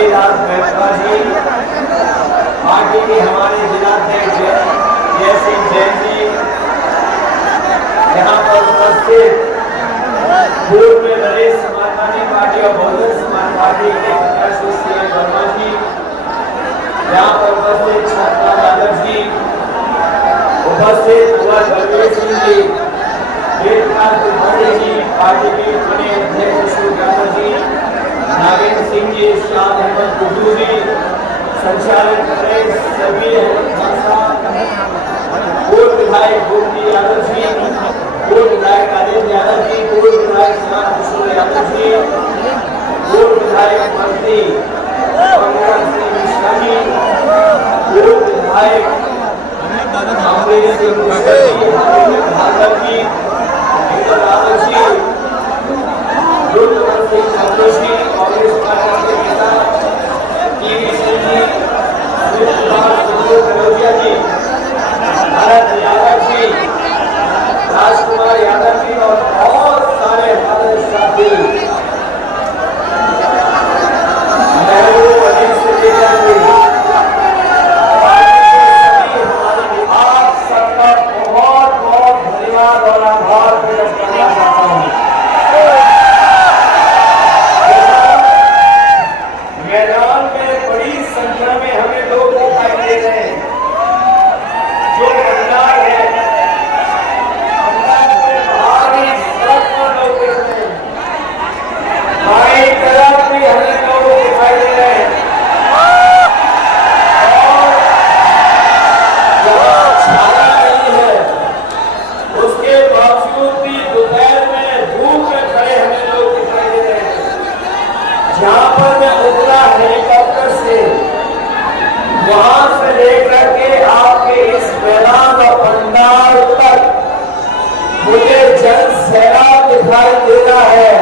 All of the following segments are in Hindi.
गिरिराज मेहता जी, पार्टी के हमारे जिलाध्यक्ष जय सिंह जैन जी, यहाँ पर उपस्थित पूर्व में वरिष्ठ समाजवादी पार्टी और बहुजन समाज पार्टी के प्रत्याशी श्री वर्मा जी, यहाँ पर उपस्थित छात्रा यादव जी, उपस्थित कुंवर बलवीर सिंह जी, वेदकाल त्रिपाठी जी, पार्टी के चुने अध्यक्ष अशोक यादव जी, नागेंद्र सिंह जी, शाह अहमद कुड्डू जी, संचालक करें सभी अहमद खान साहब, पूर्व विधायक गोपी यादव जी, पूर्व विधायक राजेंद्र यादव जी, पूर्व विधायक श्याम किशोर यादव जी, पूर्व विधायक मंत्री पंकज सिंह मिश्रा जी, पूर्व विधायक अमरीश सिंह भागवत जी, इंदर रावत जी, रुद्रमल सिंह संतोष जी, कांग्रेस पार्टी के नेता टीवी सिंह जी, कनौजिया जी, भरत यादव जी, राजकुमार यादव जी और बहुत सारे हमारे साथी आप सबका बहुत बहुत धन्यवाद और आभार व्यक्त करना चाहता हूँ। मैदान में बड़ी संख्या में हमें लोग दिखाई दे रहे हैं। जो पंडाल है, पंडाल के बाहर ही सड़क पर लोग दिख रहे हैं, बाईं तरफ भी हमें लोग दिखाई दे रहे हैं। और छाया नहीं है, उसके बावजूद भी दोपहर में धूप में खड़े हमें लोग दिखाई दे रहे हैं। जहां पर मैं उतरा हेलीकॉप्टर से, वहां से लेकर के आपके इस मैदान और पंडाल तक मुझे जन सैलाब दिखाई दे रहा है।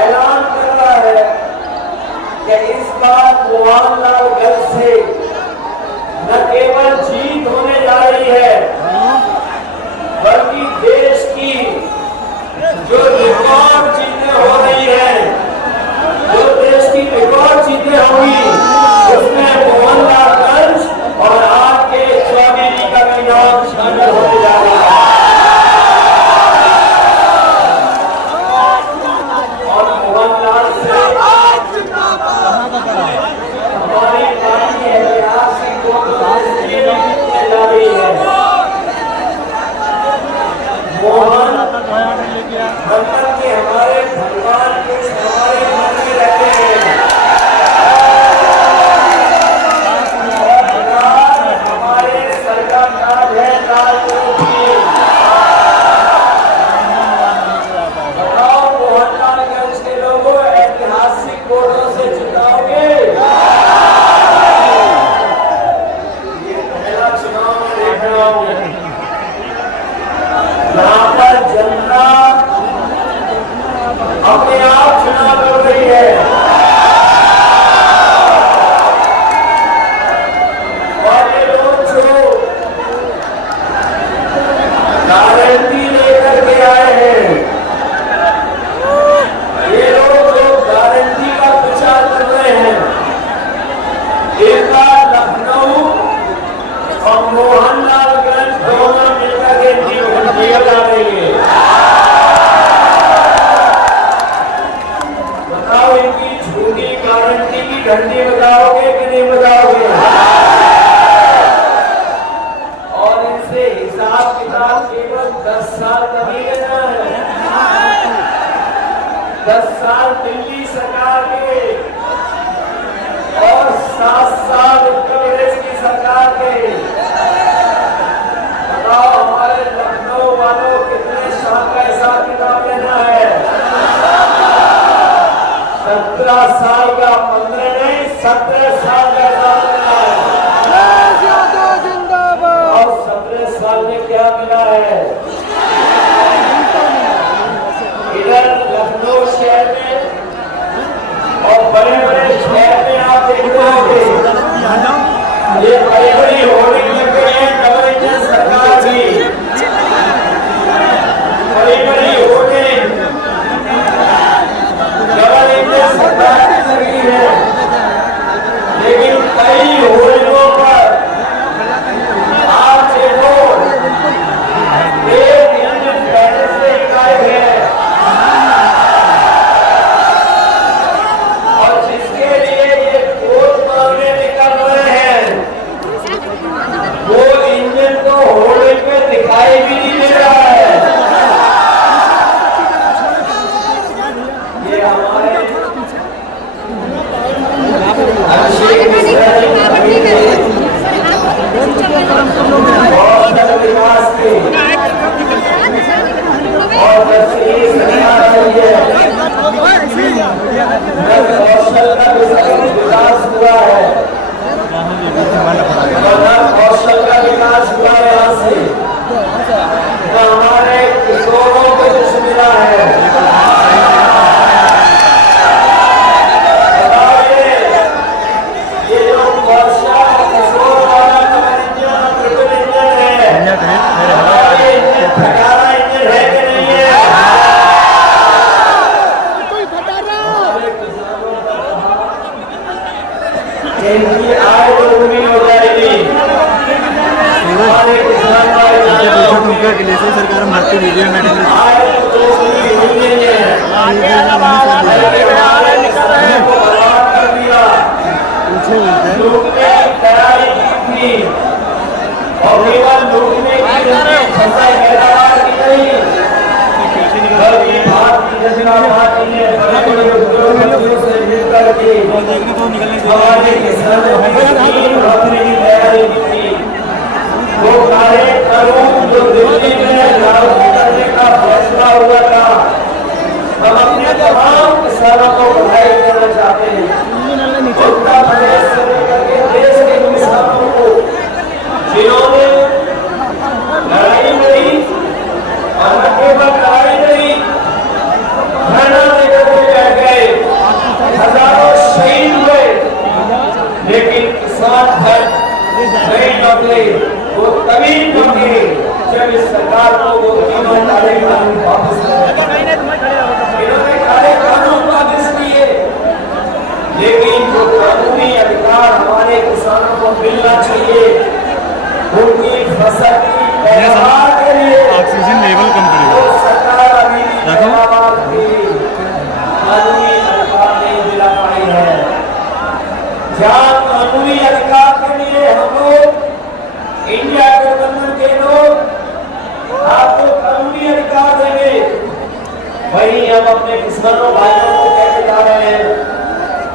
ऐलान कर रहा है कि इस बार मोहनलालगंज से न केवल जीत होने जा रही है, बल्कि देश की जो रिकॉर्ड जीतें हो रही है, जो देश की रिकॉर्ड जीतें होंगी, उसमें मोहनलालगंज और आपके चौधरी का भी नाम शामिल होने जा रहा है। और मोहनलाल से हमारी पार्टी ऐतिहासिक जा रही है। मोहन मतलब कि हमारे भगवान के हमारे मन में रहते हैं। हमारे सर का ताज है लाल टोपी। बताओ मोहनलालगंज के लोगों ऐतिहासिक वोटों से जिताओगे? ये पहला चुनाव में देख रहा हूँ, यहाँ पर जनता अपने आप चुनाव लड़ रही है। और ये लोग जो गारंटी लेकर के आए हैं, ये लोग जो गारंटी का प्रचार कर रहे हैं, एक बार लखनऊ और मोहनलालगंज दोनों मिलकर के घंटियां बजा रही है। बताओ, इनकी झूठी गारंटी की घंटी बजाओगे कि नहीं बजाओगे? और इनसे हिसाब किताब केवल 10 साल का नहीं लेना है। 10 साल दिल्ली सरकार के और 7 साल उत्तर प्रदेश की सरकार के। बताओ, हमारे लखनऊ वालों कितने साल का हिसाब किताब लेना है? 17 साल का, 15 नहीं 17 साल का हिसाब लेना है। और 17 साल में क्या मिला है? इधर लखनऊ शहर में और बड़े बड़े शहर में आप देखते होंगे, ये बड़ी बड़ी होर्डिंग लग गई है डबल इंजन सरकार की। इनकी आय दोगुनी हो जाएगी। हमारे किसान भाई सरकार भारतीय वीडियो में आय दोगुनी हुई है। लूटने की तैयारी की थी और केवल लूटने की फसल पैदावार की नहीं, बल्कि भारतीय जनता पार्टी ने बड़े-बड़े उद्योगपतियों से मिलकर के हमारे किसानों की बढ़ोतरी की तैयारी की थी। वो सारे कानून जो दिल्ली में लागू करने का फैसला हुआ था, हम अपने तमाम किसानों को बधाई देना चाहते हैं। उत्तर प्रदेश से लेकर के देश के किसानों को जिन्होंने लड़ाई लड़ी और न केवल लड़ाई लड़ी, धरना देकर के बैठ गए, हजारों शहीद हुए, लेकिन किसान घर नहीं लौटे। वो तभी लौटे जब इस सरकार को वो तीनों काले कानून वापस इन्होंने काले कानून वापस किए, लेकिन जो कानूनी अधिकार हमारे किसानों को मिलना चाहिए, उनकी फसल की पैदावार के लिए ऑक्सीजन लेवल कम वो सरकार अभी पैदावार की कानूनी अधिकार नहीं दिला पाई है। जहाँ कानूनी अधिकार के लिए हम लोग इंडिया गठबंधन के लोग आपको कानूनी अधिकार देंगे, वहीं हम अपने किसानों भाइयों को कहते जा रहे हैं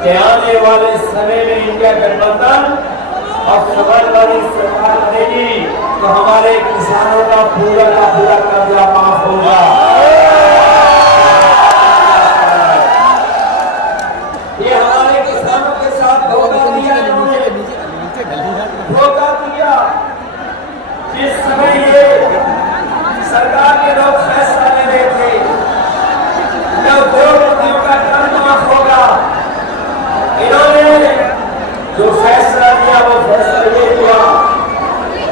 कि आने वाले समय में इंडिया गठबंधन और समाजवादी सरकार बनेगी तो हमारे किसानों का पूरा कर्जा माफ होगा। ये हमारे किसानों के साथ धोखा दिया इन्होंने, धोखा दिया। जिस समय ये सरकार के लोग फैसला ले रहे थे जब उद्योगपतियों का कर्ज माफ होगा, इन्होंने जो फैसला लिया वो फैसला ये हुआ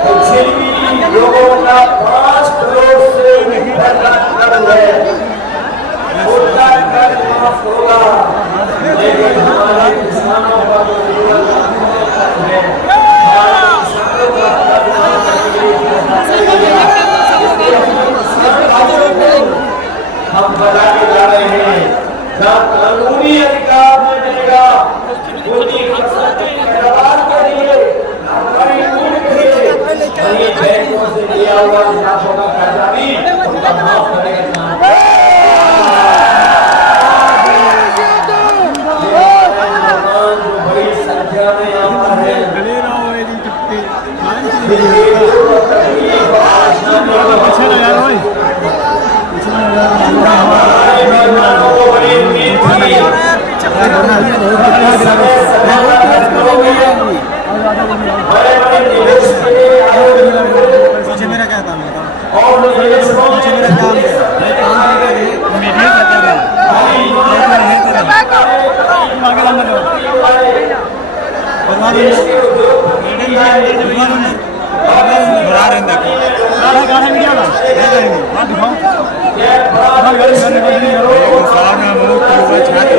तो जिन भी लोगों का 5 करोड़ से ऊपर का कर्ज है उनका कर्ज माफ होगा, लेकिन हमारे किसानों का जो कर्ज है, हमारे किसानों का कर्ज माफ करने हम बताने जा रहे हैं। जहाँ कानूनी अधिकार न मिलेगा उनकी फसल की पैदावार के लिए, हमारी मूल्य के लिए, वही बैंकों से लिया हुआ लाखों का कर्जा भी उनका माफ करेगा। जो बड़ी संख्या में यहाँ पर है, हमारे मेहमानों को बड़ी उम्मीद थी, बड़े-बड़े निवेश के लिए पीछे मेरा क्या काम है और निवेशकों में छात्र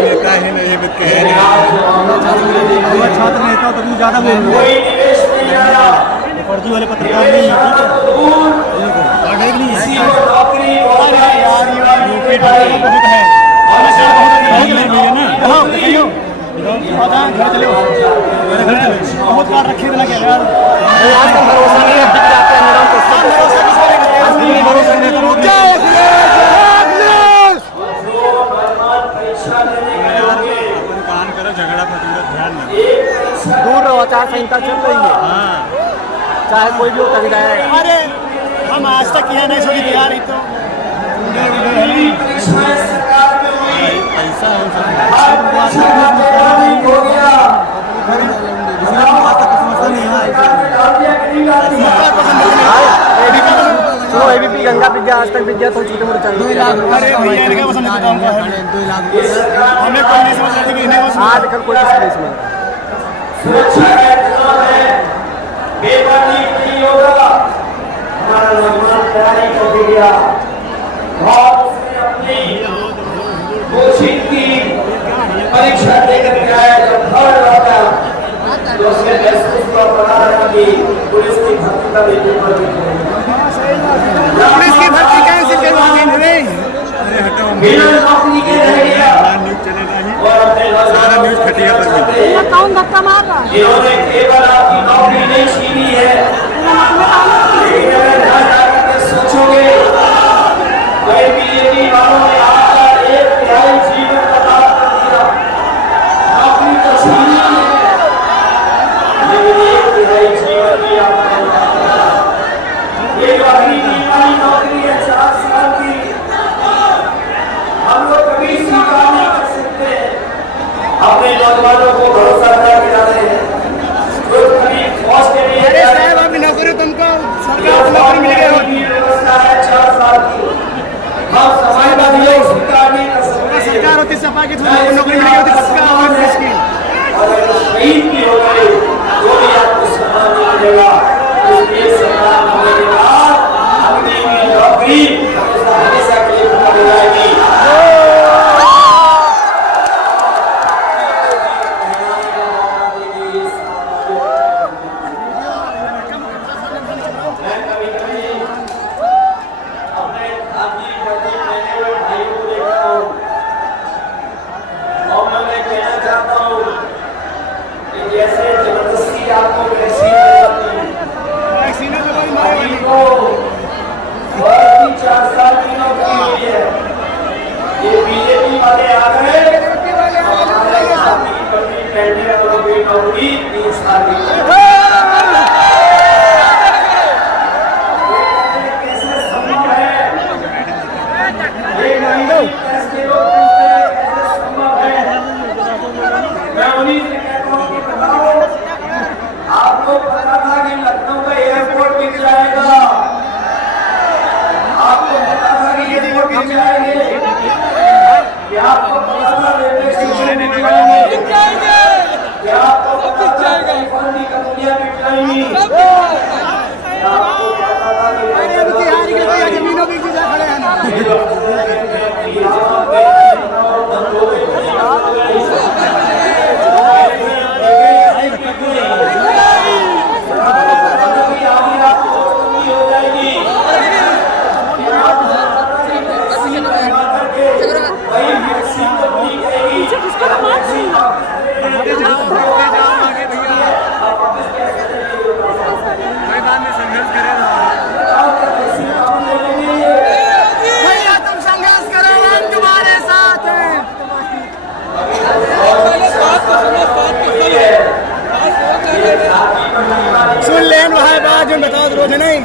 नेता ही नहीं छात्र नेता तभी ज्यादा फर्जी वाले पत्रकार नहीं बहुत बार रखे बिना क्या यार भरोसा नहीं है, झगड़ा ध्यान दूर रहो, आचार संहिता चल रही है, चाहे कोई भी कर जाए। अरे हम आज तक किया नहीं सोची तैयार ही तो ऐसा हो एबीपी गंगा विद्या आज तक विद्या तो छोटे मोटे चल 2 लाख। अरे भैया इनका पसंद है, 2 लाख हमें कोई नहीं समझ रहा कि इन्हें आजकल कोई नहीं समझ सुरक्षा का इंतजाम है, बेबानी नहीं होगा। हमारा नौजवान तैयारी कर गया और उसने अपनी कोचिंग की परीक्षा देकर के आया, जब घर लौटा की पुलिस की भर्ती का भी पेपर पुलिस की भर्ती कैंसिल करवानी नहीं। अरे हटाओ, बिना नौकरी के रह गया न्यूज चलेगा ही, और अपने सारा न्यूज खटिया पर मिलता है। कौन धक्का मार रहा है? जिन्होंने केवल आपकी नौकरी नहीं छीनी है, लेकिन अगर घर जाकर सोचोगे भाई बीजेपी वालों ने आपका 1/3 जीवन बर्बाद कर दिया। नौकरी तो छीनी है, लेकिन 1/3 जीवन भी आपने बर्बाद कर दिया। ये जो अगली वाली नौकरी है 4 साल की, हम लोग कभी स्वीकार नहीं कर सकते। अपने नौजवानों को भरोसा कर दिलाते हैं जो कभी फौज के लिए अरे साहब, अभी नौकरी तुमको सरकार को नौकरी मिल गई होती है। व्यवस्था है 4 साल की, हम समाजवादी लोग स्वीकार नहीं कर सकते। सरकार होती सपा की थोड़ी नौकरी मिल गई होती, पक्का और मुश्किल। और अगर शहीद भी हो गए तो भी आपको सम्मान नहीं मिलेगा। इसलिए सम्मान होने के बाद अग्नि की नौकरी हमेशा के लिए खत्म हो जाएगी। मैं कभी-कभी अपने साथी पहने हुए भाइयों को देखता हूँ और मैं कहना चाहता हूँ कि जैसे जबरदस्ती आपको वैक्सीन मिल जाती है, अभी को 4 साल की नौकरी हुई है। ये बीजेपी वाले आ गए, हमारे साथी पत्नी पहनने वालों की नौकरी 3 साल की। कैसे संभव है? ये नहीं कैसे लोग पूछते हैं कैसे संभव है? मैं उन्हीं से कहता हूँ कि बताओ, आपको पता था कि लखनऊ का एयरपोर्ट बिक जाएगा? आपको पता था कि एयरपोर्ट बिक जाएंगे? क्या आपको पता था रेलवे स्टेशन बिक जाएंगे? क्या आपको पता था टेलीफोन की कंपनियां बिक जाएंगी? क्या आपको पता था कि जमीनों की चीजें खड़े हैं ना। मैदान में संघर्ष करेगा। भैया तुम संघर्ष करो, हम तुम्हारे साथ हैं। सुन लेन भाई बात जो बताओ रोज नहीं।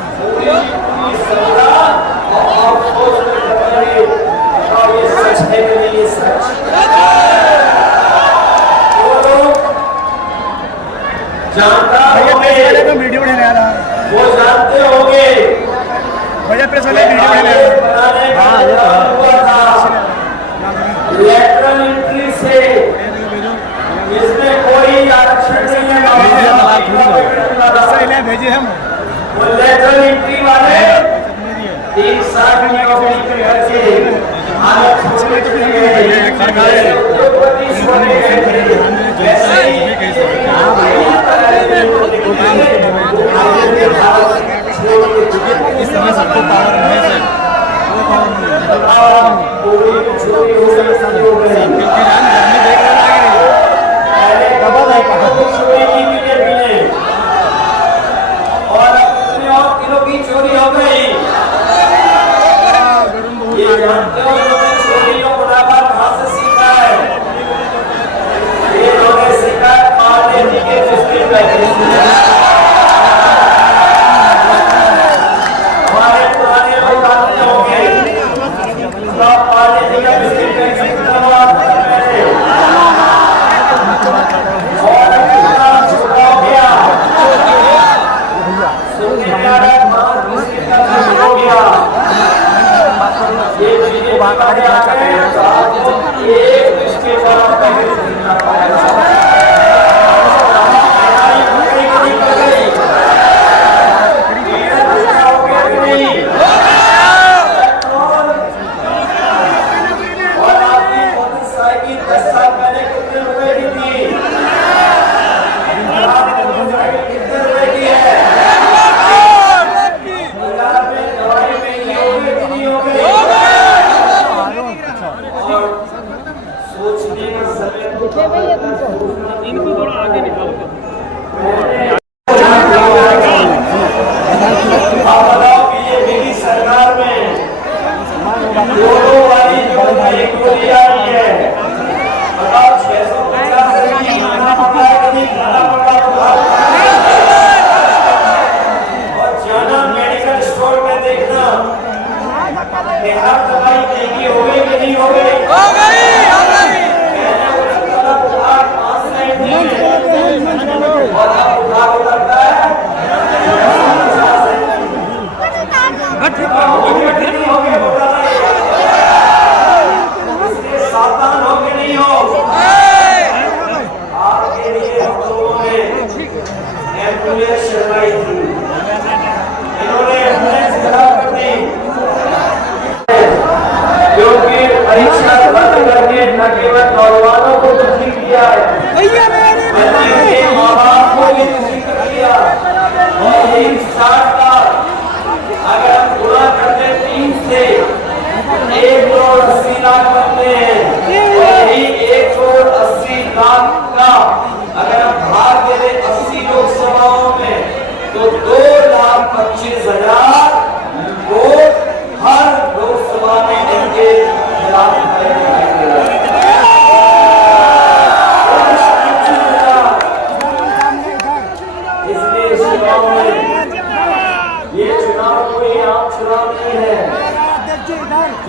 जानता भैया होंगे, प्रेस वाले को वीडियो बनाने आ रहा है। वो जानते होंगे भैया प्रेस वाले वीडियो बनाने आ रहा है। हुआ था लेटरल एंट्री से, इसमें कोई आरक्षण नहीं है। भेजे हम वो लेटरल एंट्री वाले 3 साल की नौकरी करके आरक्षण चले गए। उद्योगपति छोड़े गए। वैसे ही इस समय सबको पावर है सर, वो पावर नहीं है। देख और अपने और किलो की चोरी हो गई। ये जानते हो चोरी और मुनाफा कहाँ से सीखा है? ये लोगों ने सीखा पार्ले जी के मुस्लिम हमारे पुराने लोग आते होंगे पार्ले जी का मुस्लिम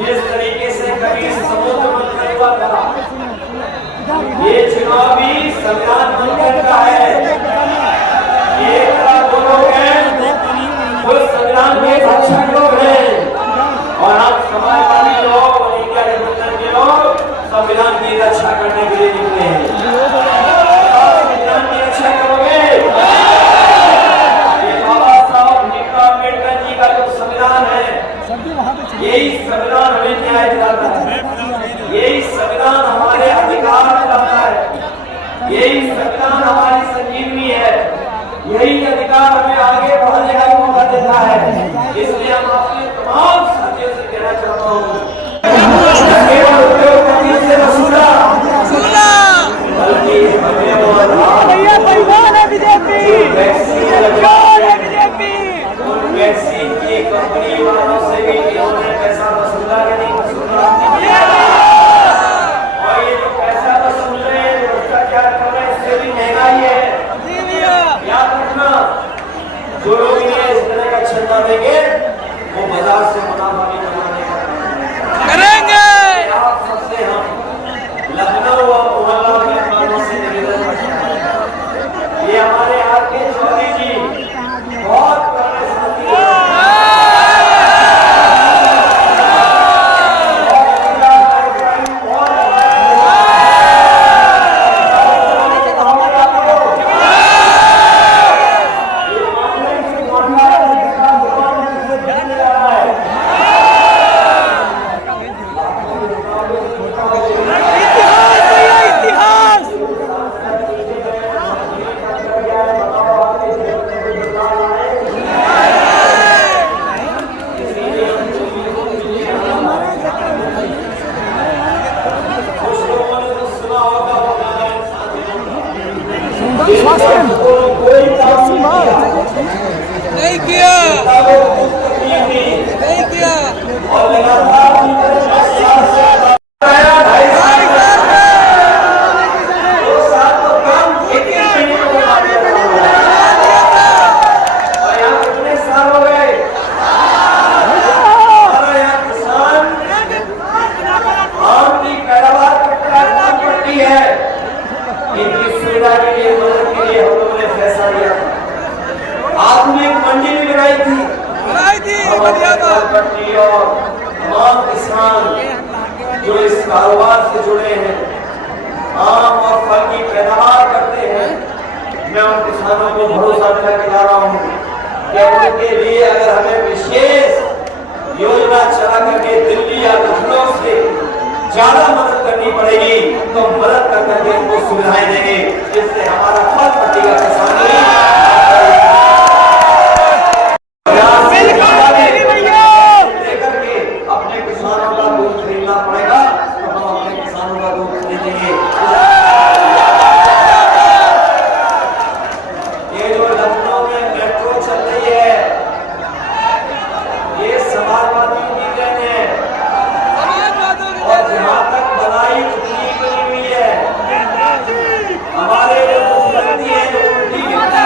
जिस तरीके से कभी समुद्र मंथन हुआ था, ये चुनाव भी संविधान मंथन का है। एक तरफ दो लोग हैं, कुछ संविधान के रक्षक लोग हैं, और हम समाजवादी लोग और इंडिया गठबंधन के लोग संविधान की रक्षा करने के लिए निकले हैं। संविधान की रक्षा करोगे? ये बाबा साहब भीमराव अम्बेडकर जी का जो संविधान है, यही संविधान हमें न्याय दिलाता है, यही संविधान हमारे अधिकार दिलाता है, यही संविधान हमारी संजीवनी है, यही अधिकार हमें आगे बढ़ने का मौका देता है। इसलिए हम अपने तमाम साथियों से कहना चाहता हूँ, केवल उद्योगपतियों से वसूला, बल्कि हमें उन वैक्सीन की कंपनी वालों से भी इन्होंने पैसा वसूला या नहीं वसूला, और ये जो पैसा वसूल रहे हैं, भ्रष्टाचार कर रहे हैं, इससे भी महंगाई है। याद रखना, जो लोग इन्हें इस तरह का चंदा देंगे वो बाजार से मुनाफा नहीं कमाने का करेंगे। आप सबसे हम लखनऊ और मोहल्ला के कानों से निवेदन करते हैं, ये हमारे आके चौधरी जी बहुत पुराने साथी हैं, नहीं किया और लगातार आधुनिक मंडी भी बनाई थी और तमाम किसान जो इस कारोबार से जुड़े हैं, आम और फल की पैदावार करते हैं, मैं उन किसानों को भरोसा दिला के जा रहा हूँ कि उनके लिए अगर हमें विशेष योजना चला करके दिल्ली या लखनऊ से ज्यादा मदद करनी पड़ेगी तो मदद कर करके उनको सुविधाएं देंगे, जिससे हमारा फल पट्टी का किसान लेकर के अपने किसानों का दूध खरीदना पड़ेगा, तो हम अपने किसानों का दूध खरीदेंगे। ये जो लखनऊ में मेट्रो चल रही है, ये समाजवादियों की देन है, और जहां तक बनाई उतनी बनी हुई है। हमारे जो मुख्यमंत्री हैं जो उल्टी गिनती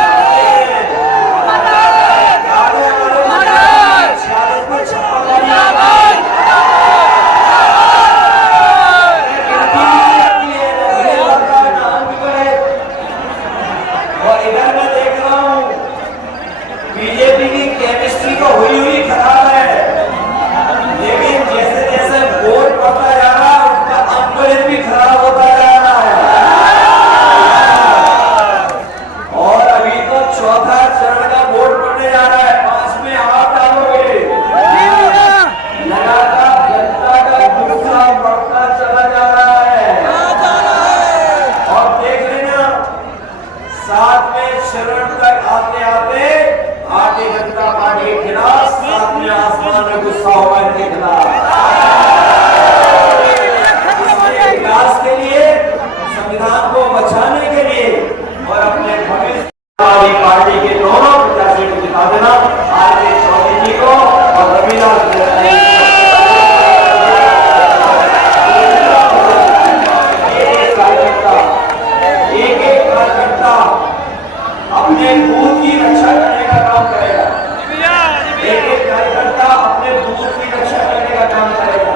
बीजेपी की केमिस्ट्री तो हुई हुई खराब है, लेकिन जैसे जैसे वोट पड़ता जा रहा है उसका अंकुरित भी खराब होता जा रहा है। और अभी तो चौथा चरण का वोट पड़ने जा रहा है, 5 में आप डालोगे, लगातार जनता का गुस्सा बढ़ता चला जा रहा है। और देख लेना 7वें चरण तक आते आते भारतीय जनता पार्टी के खिलाफ 7वें आसमान में गुस्सा होगा इनके खिलाफ। विकास के लिए, संविधान को बचाने के लिए और अपने भविष्य पार्टी के दोनों प्रत्याशी को जिता देना, आरके चौधरी जी को और रविलाल एक कार्यकर्ता अपने बूथ की रक्षा करने का काम करेगा, एक कार्यकर्ता अपने बूथ की रक्षा करने का काम करेगा।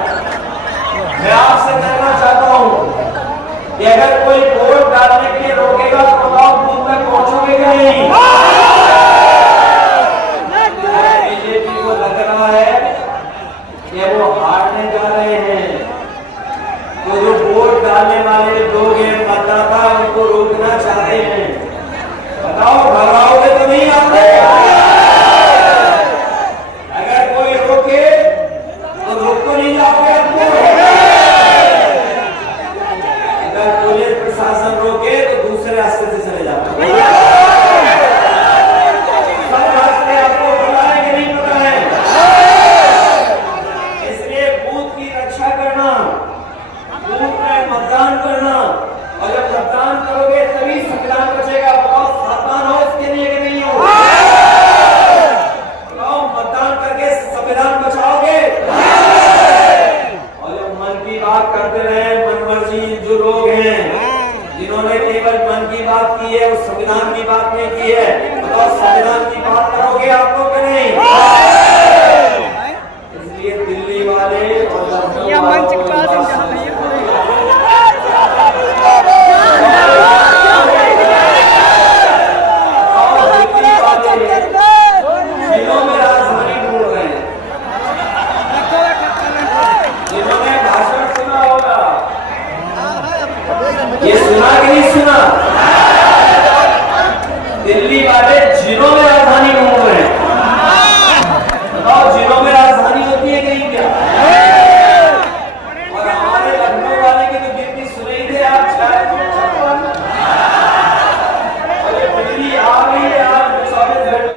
संविधान की बात नहीं की है, बताओ संविधान की बात करोगे आप लोग कि नहीं? इसलिए दिल्ली वाले और लखनऊ वालों को जिलों में राजधानी ढूंढ रहे हैं। जिन्होंने भाषण सुना होगा, ये सुना कि नहीं सुना? दिल्ली वाले जिलों में